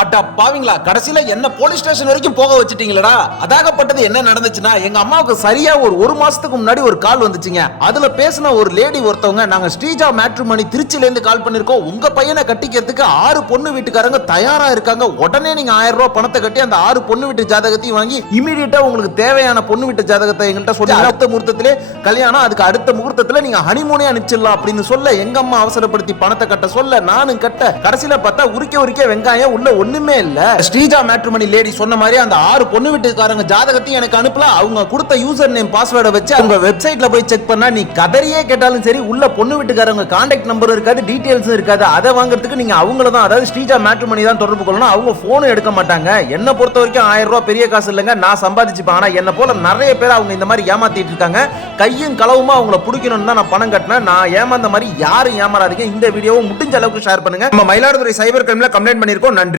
அட்டா பாவீங்களா, கடைசியில என்ன போலீஸ் ஸ்டேஷன் வரைக்கும் போக வச்சிட்டீங்களடா. அதாகப்பட்டது என்ன நடந்துச்சுன்னா, எங்க அம்மாவுக்கு சரியா ஒரு மாசத்துக்கு முன்னாடி ஒரு கால் வந்துச்சுங்க. அதுல பேசின ஒரு லேடி ஒருத்தவங்க, நாங்க ஸ்ரீஜா மேட்ரிமோனி திருச்சில இருந்து கால் பண்ணிருக்கோம், உங்க பையனை கட்டிக்கிறதுக்கு 6 பொண்ணு வீட்டுக்காரங்க தயாரா இருக்காங்க, உடனே நீங்க 1000 ரூபாய் பணத்தை கட்டி அந்த 6 பொண்ணு வீட்டு ஜாதகத்தையும் வாங்கி இமீடியட்டா உங்களுக்கு தேவையான பொண்ணு வீட்டு ஜாதகத்தை எங்கள்கிட்ட சொல்லி அடுத்த முகூர்த்தத்திலே கல்யாணம், அதுக்கு அடுத்த முகூர்த்தத்துல நீங்க ஹனிமூனே அனுப்பிச்சிடலாம் அப்படின்னு சொல்ல எங்க அம்மா அவசரப்படுத்தி பணத்தை கட்ட சொல்ல நானும் கட்ட, கடைசியில பார்த்தா உரிக்க வெங்காயம் உள்ள ஒண்ணுமே இல்ல. ஸ்ரீஜா மேட்ரிமோனி லேடி சொன்ன மாதிரி அந்த 6 பொண்ணு வீட்டுக்காரங்க ஜாதகத்தையும் எனக்கு அனுப்பல. அவங்க கொடுத்த யூசர் நேம் பாஸ்வேர்டை வச்சு அவங்க வெப்சைட்ல போய் செக் பண்ணா, நீ கதறியே கேட்டாலும் சரி உள்ள பொண்ணு வீட்டுக்காரங்க கான்டாக்ட் நம்பர் இருக்காது, டீடைல்ஸ் இருக்காது. அதை வாங்குறதுக்கு நீங்க அவங்கள தான், அதாவது ஸ்ரீஜா மேட்ரிமோனி தான் தொடர்பு கொள்ளணும். அவங்க போனும் எடுக்க மாட்டாங்க. என்ன பொறுத்த வரைக்கும் 1000 ரூபாய் பெரிய காசு இல்லைங்க, நான் சம்பாதிச்சுப்பேன். ஆனா என்ன போல நிறைய பேர் அவங்க இந்த மாதிரி ஏமாத்திட்டு இருக்காங்க. கையும் களவுமா அவங்கள பிடிக்கணும்னு தான் நான் பணம் கட்டினேன். நான் ஏமாந்த மாதிரி யாரும் ஏமாறாதீங்க. இந்த வீடியோவை முடிஞ்ச அளவுக்கு ஷேர் பண்ணுங்க. நம்ம மயிலாடுதுறை சைபர் கிரைம்ல கம்ப்ளைண்ட் பண்ணிருக்கோம். நன்றி.